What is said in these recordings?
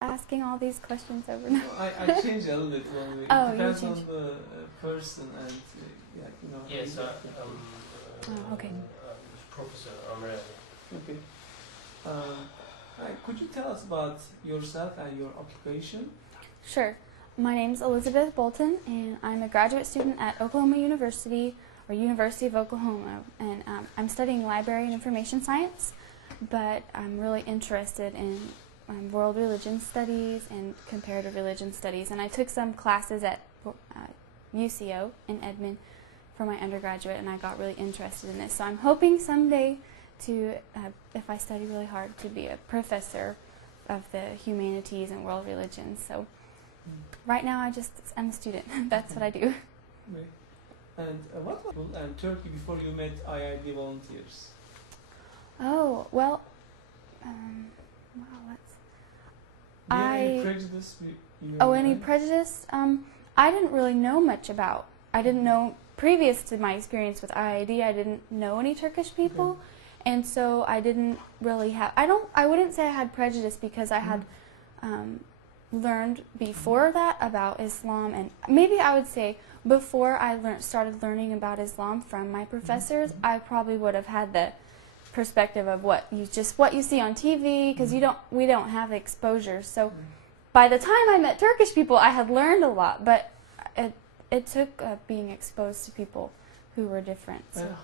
asking all these questions over now. I changed a little bit. Well, it Oh, you depends on changed. the person and yeah, you know. Yes, Oh, okay. Professor Amrani. Okay. Could you tell us about yourself and your occupation? Sure. My name's Elizabeth Bolton, and I'm a graduate student at Oklahoma University, or University of Oklahoma, and I'm studying library and information science, but I'm really interested in world religion studies and comparative religion studies, and I took some classes at UCO in Edmond for my undergraduate, and I got really interested in this. So I'm hoping someday to, if I study really hard, to be a professor of the humanities and world religions. So right now I'm a student. That's what I do. Right. And what was Turkey before you met IID volunteers? Oh, well, wow, let's... Do you have any prejudice? Any prejudice? I didn't really know much about. I didn't know, previous to my experience with IID, I didn't know any Turkish people, and so I didn't really have. I wouldn't say I had prejudice because I had learned before that about Islam, and maybe I would say before I started learning about Islam from my professors, I probably would have had the perspective of what you see on TV, because we don't have exposure. So by the time I met Turkish people, I had learned a lot, but it took being exposed to people who were different. So. And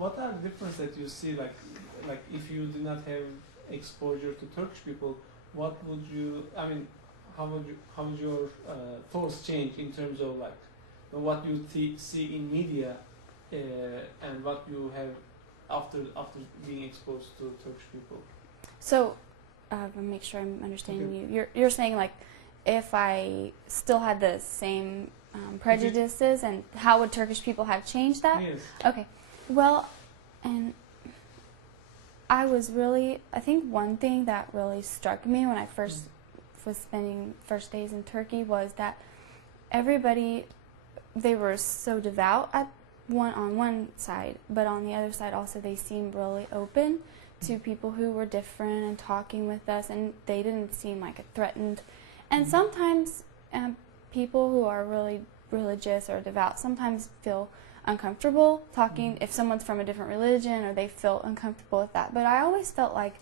what are the differences that you see, like if you did not have exposure to Turkish people, what would you, I mean, how would your thoughts change in terms of like what you see in media and what you have after being exposed to Turkish people? So, I'll make sure I'm understanding you. You're saying like if I still had the same prejudices, and how would Turkish people have changed that? Yes. Okay. Well, and I think one thing that really struck me when I first was spending first days in Turkey was that everybody, they were so devout on one side, but on the other side also they seemed really open to people who were different and talking with us, and they didn't seem like a threatened. And sometimes people who are really religious or devout sometimes feel uncomfortable talking if someone's from a different religion, or they feel uncomfortable with that. But I always felt like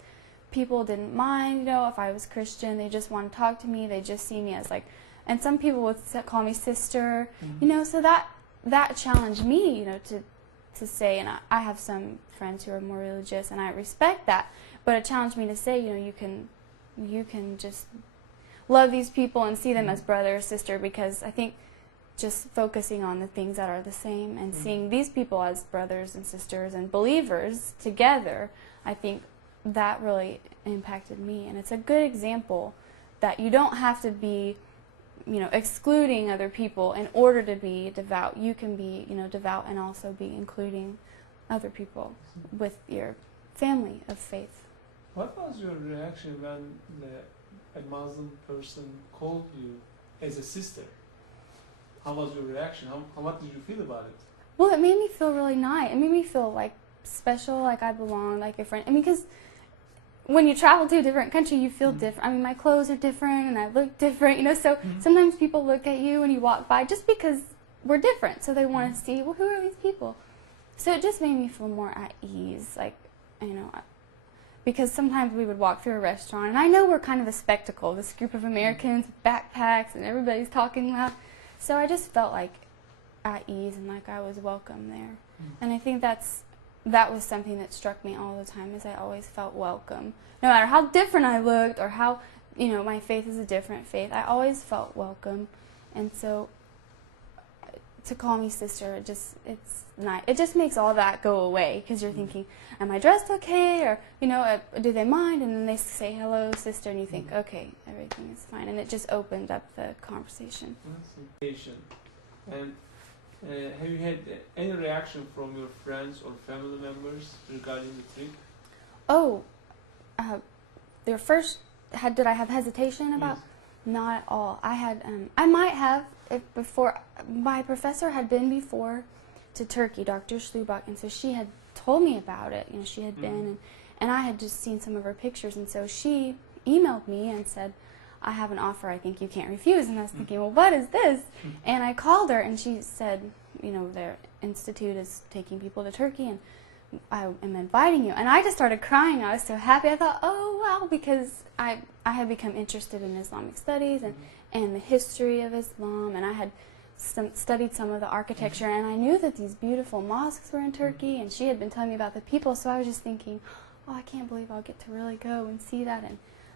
people didn't mind, if I was Christian, they just want to talk to me, they just see me as like, and some people would call me sister, so that challenged me, to say, and I have some friends who are more religious, and I respect that, but it challenged me to say, you can just love these people and see them as brother or sister, because I think just focusing on the things that are the same and seeing these people as brothers and sisters and believers together, I think that really impacted me. And it's a good example that you don't have to be excluding other people in order to be devout. You can be, devout and also be including other people with your family of faith. What was your reaction when a Muslim person called you as a sister? How was your reaction? What did you feel about it? Well, it made me feel really nice. It made me feel like special, like I belong, like a friend. I mean, because when you travel to a different country, you feel different. I mean, my clothes are different and I look different, so sometimes people look at you when you walk by just because we're different. So they want to see, well, who are these people? So it just made me feel more at ease, like, because sometimes we would walk through a restaurant, and I know we're kind of a spectacle, this group of Americans with backpacks, and everybody's talking loud. So I just felt like at ease and like I was welcome there. And I think that was something that struck me all the time, is I always felt welcome. No matter how different I looked or how, my faith is a different faith, I always felt welcome. And so to call me sister, it's nice. It just makes all that go away, because you're thinking, am I dressed okay? Or, do they mind? And then they say, hello, sister, and you think, okay, everything is fine. And it just opened up the conversation. And have you had any reaction from your friends or family members regarding the trip? Oh, their first, did I have hesitation about? Yes. Not at all. I might have, if before, my professor had been before to Turkey, Dr. Schlubach, and so she had told me about it. She had been, and I had just seen some of her pictures, and so she emailed me and said, I have an offer I think you can't refuse. And I was thinking, well, what is this? And I called her, and she said, you know, their institute is taking people to Turkey, and I am inviting you. And I just started crying. I was so happy. I thought, oh, wow, because I had become interested in Islamic studies and the history of Islam, and I had studied some of the architecture, and I knew that these beautiful mosques were in Turkey, and she had been telling me about the people, so I was just thinking, oh, I can't believe I'll get to really go and see that.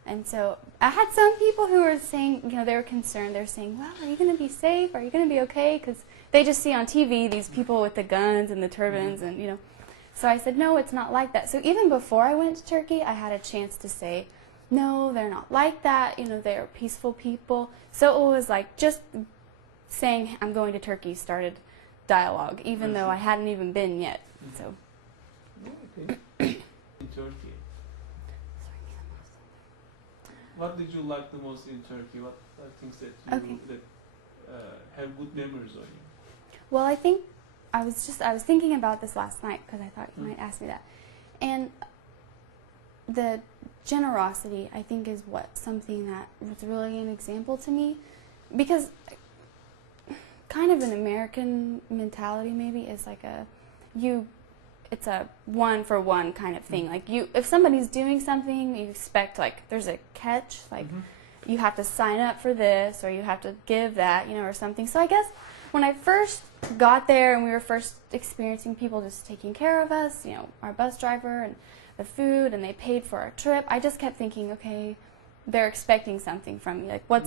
And so I had some people who were saying, you know, they were concerned. They were saying, well, are you going to be safe? Are you going to be okay? Because they just see on TV these people with the guns and the turbans, and, you know. So I said, no, it's not like that. So even before I went to Turkey, I had a chance to say, no, they're not like that. You know, they're peaceful people. So it was like just saying I'm going to Turkey started dialogue, even though I hadn't even been yet. So. Okay. In Turkey, what did you like the most in Turkey? What are things that you have good memories on you? Well, I think I was thinking about this last night because I thought you might ask me that. And the generosity, I think, is something that was really an example to me, because kind of an American mentality maybe is like it's a one for one kind of thing. Like if somebody's doing something, you expect like there's a catch, like you have to sign up for this or you have to give that, you know, or something. So I guess when I first got there and we were first experiencing people just taking care of us, you know, our bus driver and the food, and they paid for our trip, I just kept thinking, okay, they're expecting something from me. Like, what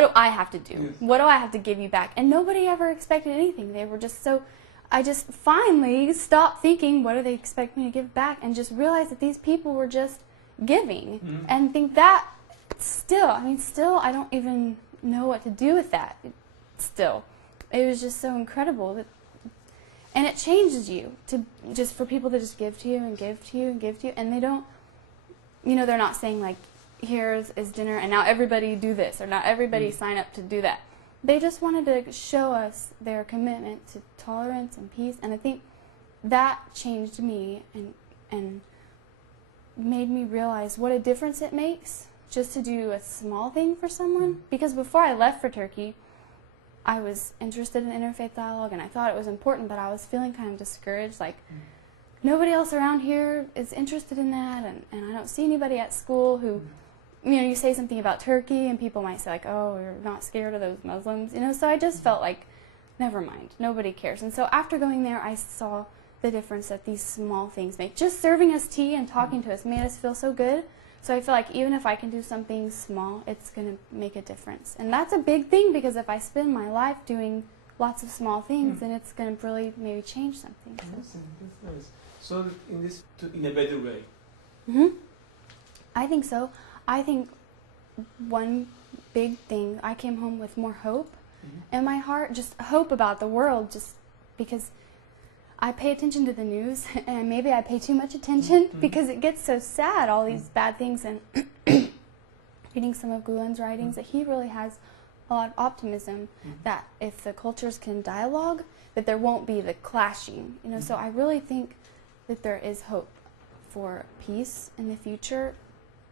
do I have to do? Yes. What do I have to give you back? And nobody ever expected anything. They were just so, I just finally stopped thinking, what do they expect me to give back? And just realized that these people were just giving. And think that still, I don't even know what to do with that still. It was just so incredible. And it changes you just for people to just give to you and give to you and give to you. And they don't, you know, they're not saying like, here is dinner and now everybody do this or now everybody sign up to do that. They just wanted to show us their commitment to tolerance and peace. And I think that changed me and made me realize what a difference it makes just to do a small thing for someone. Because before I left for Turkey, I was interested in interfaith dialogue and I thought it was important, but I was feeling kind of discouraged, like nobody else around here is interested in that, and I don't see anybody at school who, you know, you say something about Turkey and people might say like, oh, you're not scared of those Muslims, you know, so I just felt like, never mind, nobody cares. And so after going there, I saw the difference that these small things make. Just serving us tea and talking to us made us feel so good. So I feel like even if I can do something small, it's going to make a difference. And that's a big thing, because if I spend my life doing lots of small things, then it's going to really maybe change something. So. That's nice. So in a better way. I think so. I think one big thing, I came home with more hope in my heart, just hope about the world, just because I pay attention to the news, and maybe I pay too much attention because it gets so sad, all these bad things. And reading some of Gulen's writings, that he really has a lot of optimism that if the cultures can dialogue, that there won't be the clashing. You know, so I really think that there is hope for peace in the future,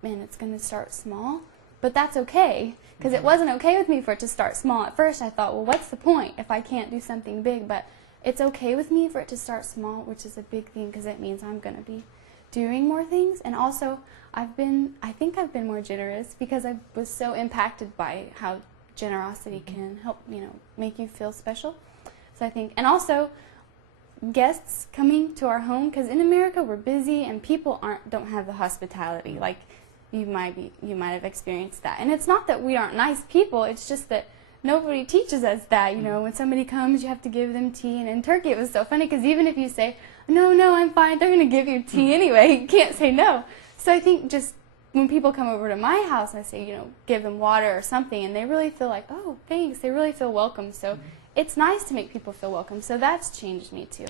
and it's going to start small. But that's okay, because it wasn't okay with me for it to start small. At first I thought, well, what's the point if I can't do something big? But it's okay with me for it to start small, which is a big thing, because it means I'm going to be doing more things. And also, I think I've been more generous, because I was so impacted by how generosity can help, you know, make you feel special. So I think, and also guests coming to our home, because in America we're busy and people don't have the hospitality like you might have experienced that. And it's not that we aren't nice people, it's just that nobody teaches us that, you know, when somebody comes, you have to give them tea. And in Turkey, it was so funny, because even if you say, no, I'm fine, they're going to give you tea anyway. You can't say no. So I think just when people come over to my house, I say, you know, give them water or something, and they really feel like, oh, thanks. They really feel welcome. So it's nice to make people feel welcome. So that's changed me, too.